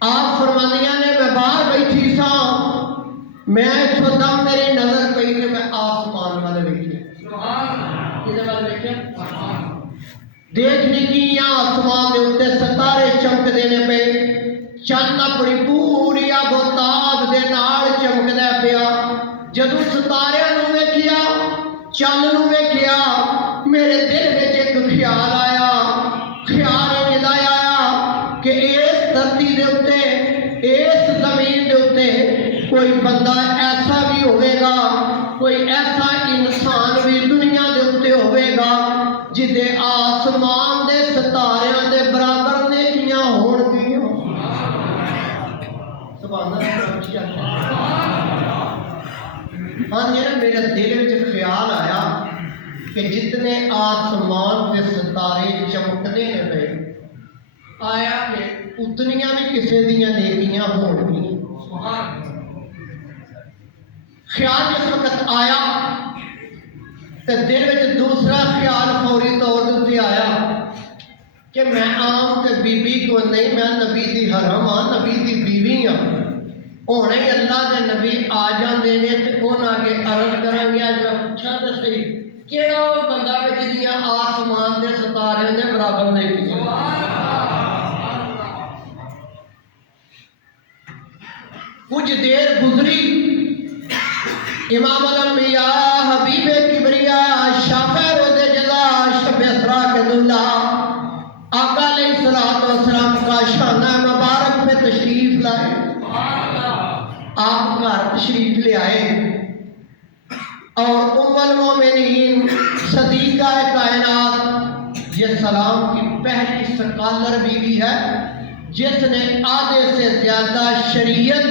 آپ فرمانیاں نے میں باہر بیٹھی سا, میں اتوں دم میری نظر پئی کہ میں آسمان والے ویکھیا. دیکھنے کی آسمان دے اوتے ستارے چمکدے نے پے, چند اپنی پوری آبتاب دے نال چمکدا پیا. جدوں ستاریاں نوں ویکھیا, چند نوں ویکھیا, میرے دل وچ ایک خیال آیا. خیال یہ آیا کہ اس دھرتی دے اوتے, اس زمین دے اوتے کوئی بندہ ایسا بھی ہوئے گا, کوئی ایسا انسان بھی دنیا دے اوتے ہوئے گا جدے آسمان دے ستاریاں دے برابر نیکیاں ہون گیاں. سبحان اللہ. ہاں جی, میرے دل وچ خیال آیا کہ جتنے آسمان کے ستارے چمکتے ہیں پے, آیا کہ اتنیاں بھی کسی دیاں نیکیاں ہون گیاں. خیال جس وقت آیا تو دل وچ دوسرا خیال فوری طور سے آیا کہ میں عام تے بی بی کو نہیں, میں نبی دی حرم ہاں, نبی دی بیوی ہاں. ہونے ہی اللہ دے نبی آ جاندے نے تے انہاں اگے عرض کرن گیا جو پوچھا تے صحیح کیڑا وہ بندہ وچ جدیاں آسمان دے ستارے دے برابر نہیں. کچھ دیر گزری, امام الانبیاء حبیب کبریا شافع روز جزا شب اسرا کے دلہ آقا علیہ الصلوۃ والسلام کا شانہ مبارک میں تشریف لائے. آپ گھر تشریف لے آئے اور ام المومنین صدیقہ کائنات, یہ سلام کی پہلی سکالر بیوی ہے جس نے آدھے سے زیادہ شریعت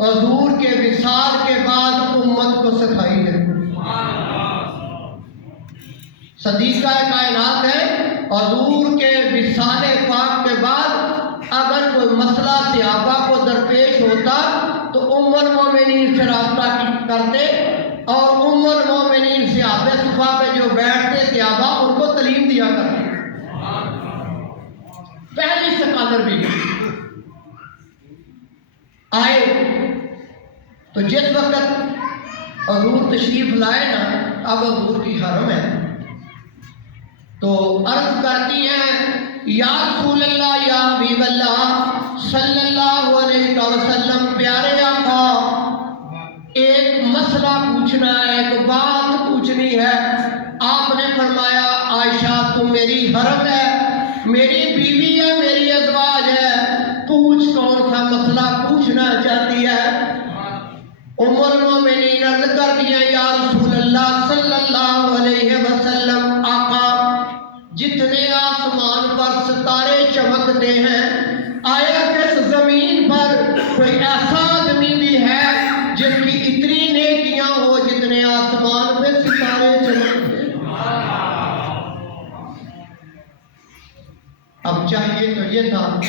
حضور کے وصال کے بعد امت کو سکھائی ہے. صدیقہ کائنات ہے, حضور کے وصال پاک کے بعد اگر کوئی مسئلہ صحابہ کو درپیش ہوتا تو ام المومنین سے رابطہ کرتے اور ام المومنین صحابہ صفا پہ جو بیٹھتے صحابہ ان کو تعلیم دیا کرتے. پہلی سکالر بھی آئے تو جس وقت حضور تشریف لائے نا, اب حضور کی حرم ہے تو عرض کرتی ہیں یا رسول اللہ, یا حبیب اللہ صلی اللہ علیہ وسلم, پیارے آقا ایک مسئلہ پوچھنا ہے, ایک بات پوچھنی ہے. آپ نے فرمایا عائشہ تم میری حرم ہے, میری بیوی ہے, میری ازواج ہے, پوچھ کون سا مسئلہ پوچھنا چاہتی ہے. ام المومنین عرض کر دیا یا رسول اللہ صلی اللہ علیہ وسلم, آقا جتنے آسمان پر ستارے چمکتے ہیں, آیا کس زمین پر کوئی ایسا آدمی بھی ہے جس کی اتنی نیکیاں ہو جتنے آسمان پہ ستارے چمکتے ہیں. اب چاہیے تو یہ تھا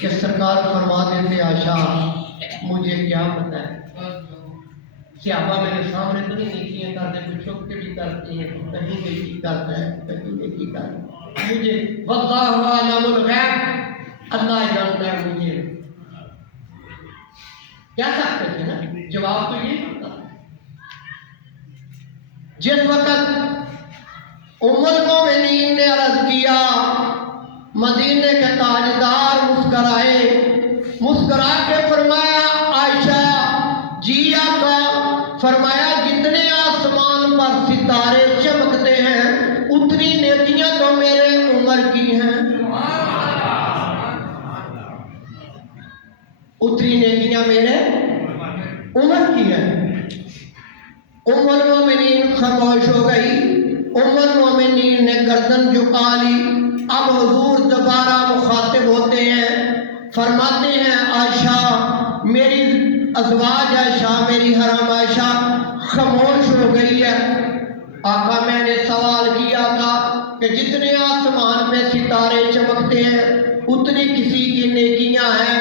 کہ سرکار فرما دیتے عائشہ مجھے کیا پتہ ہے, صحابہ میرے سامنے تو نہیں نیکیاں کرتے, کچھ چھپ کے بھی کرتے ہیں, کہیں نیکی کرتا ہے, کہیں نیکی کرتا ہے. مجھے واللہ عالم الغیب, اللہ جانتا ہے مجھے. کیا سکتے تھے نا, جواب تو یہ ہوتا. جس وقت ام المومنین نے عرض کیا, مدینے کے تاجدار مسکرائے, مسکرا کے فرمایا عائشہ جی آقا, فرمایا جتنے آسمان پر ستارے چمکتے ہیں اتنی نیکیاں تو میرے عمر کی ہیں, اتنی نیکیاں میرے عمر کی ہیں. ام المومنین خاموش ہو گئی. ام المومنین نے گردن جھکا لی. اب حضور دوبارہ مخاطب ہوتے ہیں, فرماتے ہیں عائشہ میری ازواج عائشہ, میری حرم عائشہ خاموش ہو گئی ہے. آقا میں نے سوال کیا تھا کہ جتنے آسمان میں ستارے چمکتے ہیں اتنی کسی کی نیکیاں ہیں,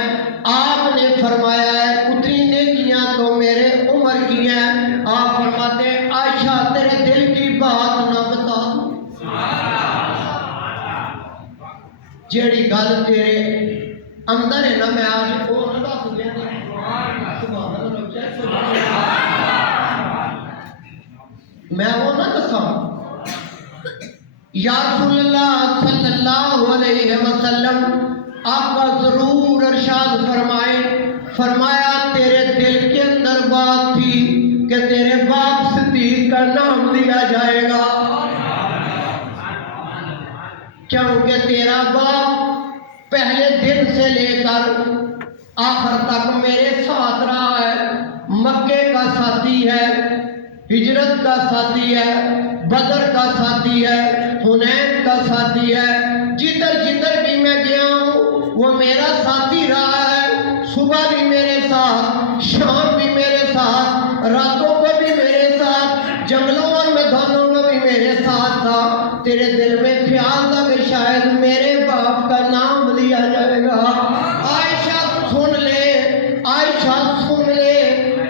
آپ نے فرمایا ہے اتنی نیکیاں تو میرے عمر کی ہیں. آپ فرماتے ہیں عائشہ تیرے دل کی بات نہ بتا دوں. تیرے اندر ہے نا میں آج وہ نہ دس دیا میں وہ نہ دساں یا رسول اللہ صلی اللہ علیہ وسلم آپ کا ضرور ارشاد فرمایا تیرے دل کے اندر بات تھی کہ تیرے باپ صدیق کا نام لیا جائے گا کیونکہ تیرا باپ پہلے دن سے لے کر آخر تک میرے ساتھ رہا ہے، مکے کا ساتھی ہے، ہجرت کا ساتھی ہے، بدر کا ساتھی ہے، حنین کا ساتھی ہے، جدھر جدھر بھی میں گیا ہوں وہ میرا ساتھی رہا ہے، صبح بھی میرے ساتھ، شام بھی میرے ساتھ، راتوں کو بھی میرے ساتھ، جنگلوں اور میدانوں میں بھی میرے ساتھ تھا۔ تیرے دل میں خیال تھا کہ شاید میرے باپ کا نام لیا جائے گا۔ عائشہ سن لے، عائشہ سن لے،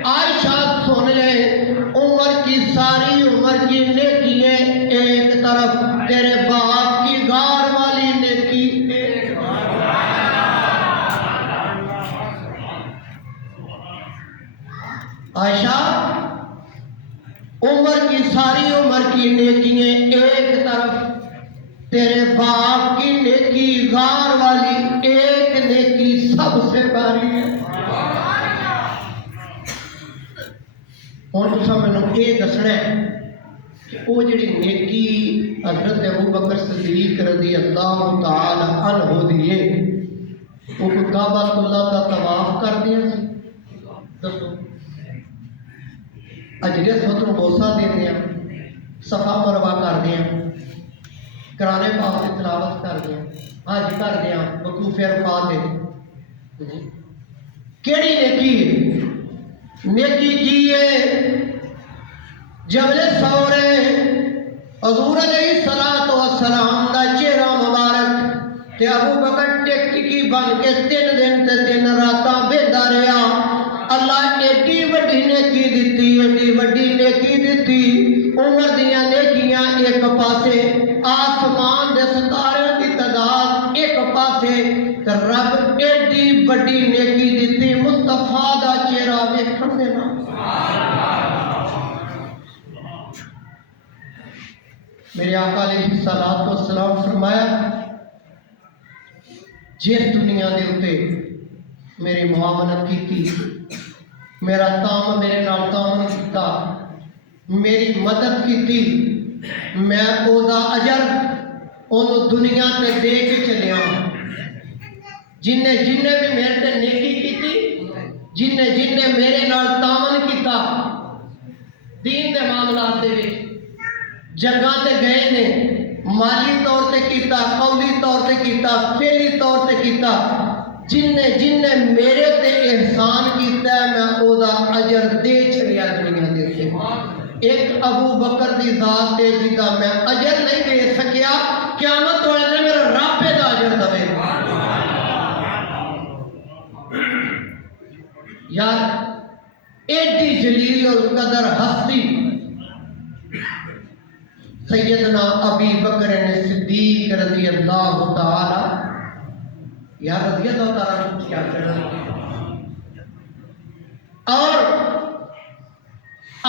عائشہ سن لے، عمر کی ساری عمر کی نیکیاں ایک طرف، تیرے باپ کی غار والی نیکی ایک طرف۔ عائشہ عمر کی ساری عمر کی نیکیاں ایک طرف، تیرے باپ کی نیکی غار والی ایک نیکی سب سے باری ہے۔ ہوں تساں مینوں یہ دسنا ہے کہ وہ جڑی نیکی حضرت ابوبکر صدیق رضی اللہ تعالی عنہ دی ہے وہ کعبۃ اللہ کا طواف کردیا سی؟ دسو اجرے سوت نوں بوسہ دیندے ہیں، صفا مروہ کردے ہیں، قرآن پاک کی تلاوت کردے ہیں، حج کردے ہیں، وقوف عرفات ہے۔ کیڑی نیکی ہے؟ نیکی کی ہے جبل ثور حضور علیہ الصلوۃ والسلام دا چہرہ مبارک تے ابوبکر ٹکٹکی بن کے 3 دن تے 3 راتاں بہدا رہا۔ اللہ ایڈی وڈی نیکی دتی، ایڈی وڈی نیکی دتی، عمر دیاں نیکیاں ایک پاسے، آسمان دے ستارے دی تعداد ایک پاسے، رب ایڈی وڈی نیکی دتی مصطفیٰ دا چہرہ ویکھن دے نال۔ میرے آقا علیہ الصلوۃ والسلام فرمایا جس دنیا دے اتے میری معاونت کی، میرا تام میرے نال تعاون کیتا، میری مدد کی، میں او دا اجر انہوں دنیا تے دے کے چلیا۔ جن نے بھی میرے تے نیکی کی، جن نے میرے نال تعاون کیتا، دین دے معاملات دے وچ جگہ تے گئے نے، مالی طور تے کیتا، قولی طور تے کیتا، فعلی طور تے کیتا، جن نے میرے تے احسان کیتا ہے میں او دا اجر دے چھڑیا دنیا دے کے۔ ایک ابو بکر دی ذات تے جدا میں اجر نہیں دے سکیا، قیامت والے دن میرا رب دا اجر دے۔ یار ایڈی جلیل القدر ہستی سیدنا ابی بکر صدیق رضی اللہ تعالی، یا رضی اللہ تعالی کیا کرنا، اور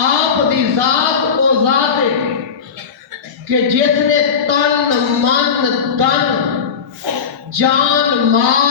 آپ دی ذات او ذات ہے کہ جس نے تن من دن جان مال